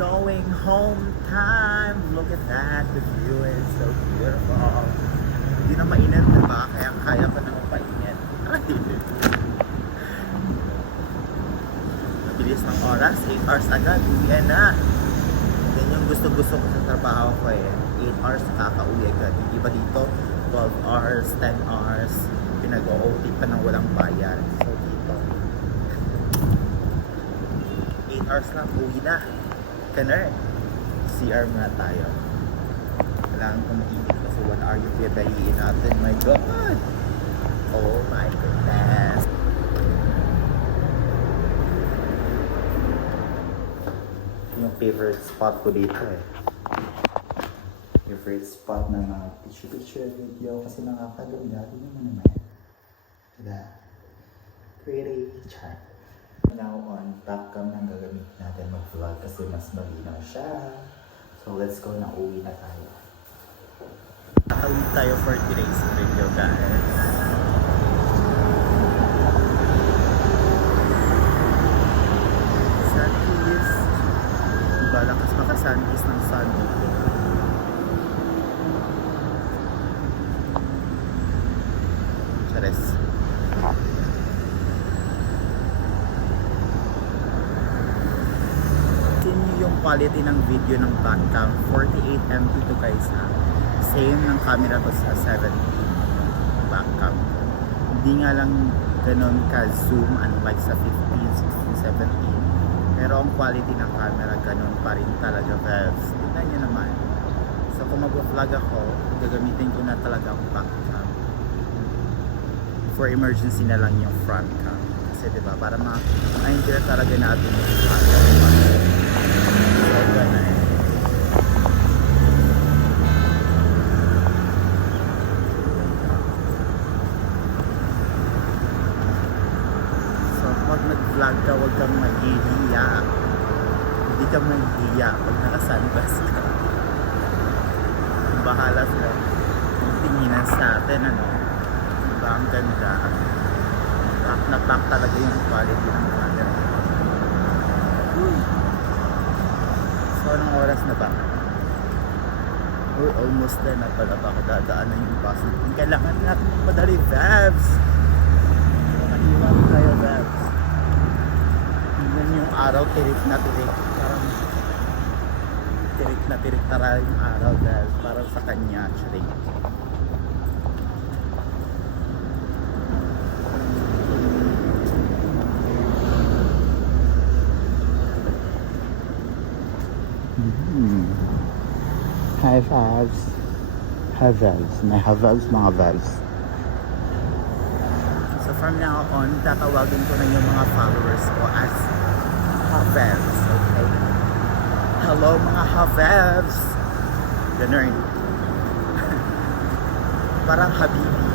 going home time. Look at that, the view is so beautiful. Hindi na mainit, diba? Kaya kaya ko na mapainit. Mabilis ng oras, 8 hours agad, uwi na. Yan yung gusto-gusto ko sa trabaho ko eh. 8 hours nakaka-uwi agad. Hindi ba dito, 12 hours, 10 hours, pinag-OT pa ng walang bayad. So dito, 8 hours lang, uwi na. Kaner, CR muna tayo. Kailangan ko mag-init kasi 1 hour yung pinadahiin natin. My God! Oh my goodness! Yung favorite spot ko dito eh. Favorite spot na mga picture video kasi nakakaganda. Tingnan mo naman. Diba? Pretty chart. Now on, back cam na gagamit natin mag-vlog kasi mas malinaw siya. So let's go na, uwi na tayo. Nakawid tayo for today's video, guys. Sunkiss. Diba, lakas maka-sunkiss ng sun dito. Chares. Yung quality ng video ng backcam 48 MP to guys ha. Same ng camera to sa 70 backcam. Hindi nga lang ganun ka zoom unlike sa 15, 16, 17. Pero ang quality ng camera ganun pa rin talaga guys. Tignan nyo naman. So kung mag-vlog ako, gagamitin ko na talaga ang backcam. For emergency na lang yung front cam. Kasi diba, para ma-enjoy talaga natin yung backcam. So pag nag-vlog ka, huwag kang maghihiya. Hindi ka maghihiya pag naka-sunbass ka. Bahala sila tinginan sa atin, ano. Diba, ang ganda. Pack na pack talaga yung quality ng camera. So, anong oras na ba? We're almost there na pala. Baka dadaan na yung bus. Kailangan natin madali, Vebs! Nakaiwan tayo, Vebs. Tingnan yung araw, tirik na tirik. Parang tirik na tirik tara yung araw, Vebs. Parang sa kanya, actually. High fives. High vibes. May high vibes, mga vibes. So from now on, tatawagin ko na yung mga followers ko as Havels. Okay? Hello mga Havels! Ganun. Parang Habibi.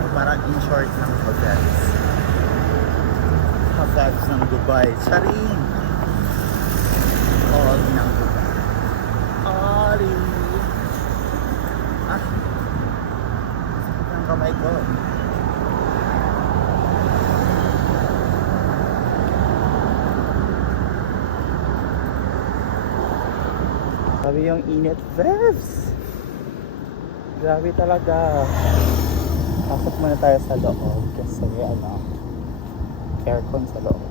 So parang in short ng Havels. Havels ng Dubai. Charing! All ng Dubai. Sorry. Ah. Sakit ang kamay ko. Sabi yung init, Vebs. Grabe talaga. Pasok muna tayo sa loob kasi ano, aircon sa loob.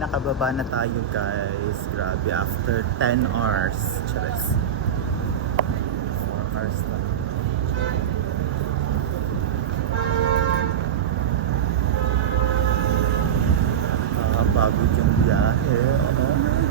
Nakababa na tayo guys. Grabe, after 10 hours. Charis. 4 hours lang. nakakapagod yung biyahe. Oh my God.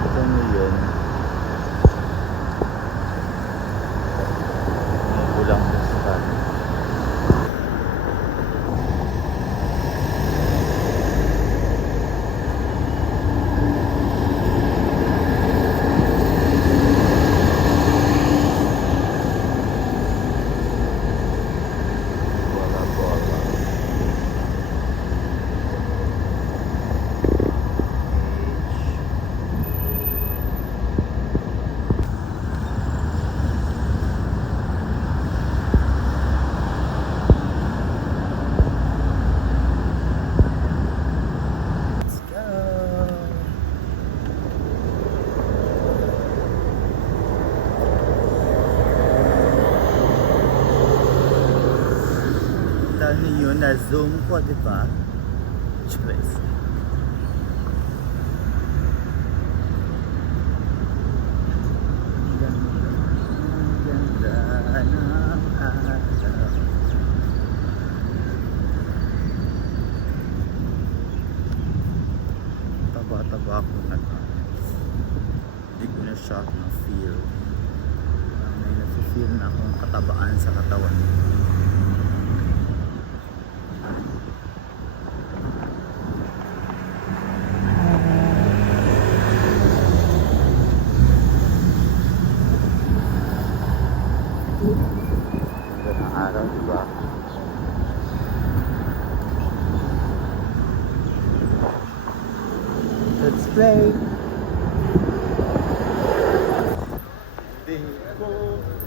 Ito mo yun. May kulang sa wala bola. Let's go. Dahil yun, na-zoom ko, di ba? Choice. Ganda ng araw. Taba-taba ako na to. Hindi ko na siya na-feel. May na-feel na akong katabaan sa katawan. Ganda ng araw, di ba? Let's play! Hindi ako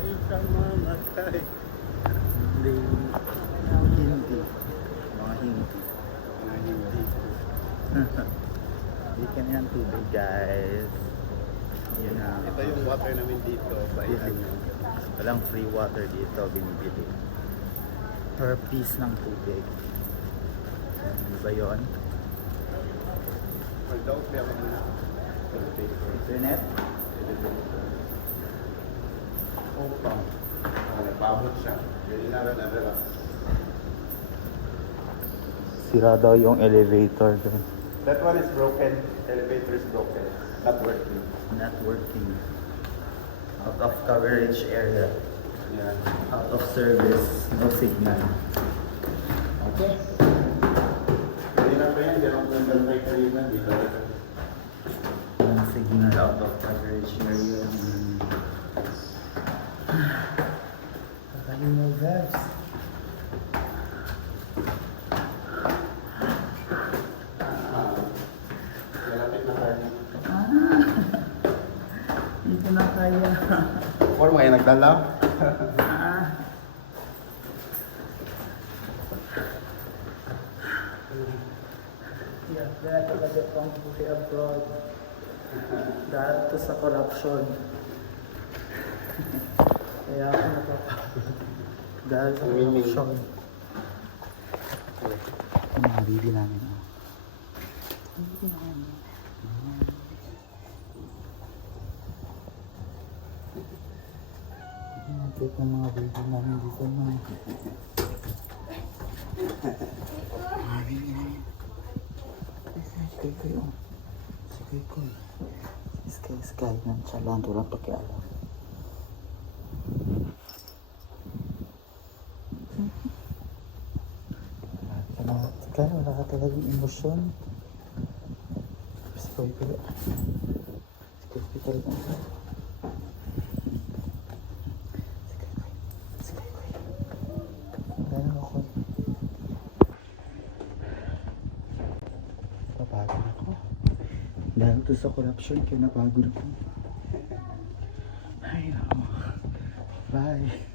isang mamatay. Hindi. Hindi. Mga hindi. Mga hindi. Hindi kami ng tubig, guys. Yun na. Ito yung water namin dito. Bayan yun. Walang free water dito, binibili. Per piece ng tubig. Di ba yun? Pag-daw, kaya ako muna. Internet? Opa. Nagpabot siya. Ganyan na rin nadala. Sira daw yung elevator doon. That one is broken. Elevator is broken. Not working. Not working. Out of coverage area. Yeah. Out of service. No signal. Okay. Hindi na pa yan. Hindi ako nagdantay kanina. Dito. No signal out of coverage area. Kakain mo, guys. Malapit na tayo. Hindi ko na kaya. Or mga nagdala. Yeah, kaya talaga pang buhay abroad. Dahil to sa corruption. Kaya ako napapagod. Dahil sa corruption. Ang mga bibi namin. Bibi namin. Nakikita ang mga bibi namin dito na. Mga bibi namin. Sige ko. Sige ko. Sky ng chalan. Walang pakialam. Kaya wala ka talagang emosyon. Sige ko. Sige ko. Sige ko. Gano'n ako. Papagod ako. Dahil to dito sa corruption kaya napagod ko. Ay, nako. Bye.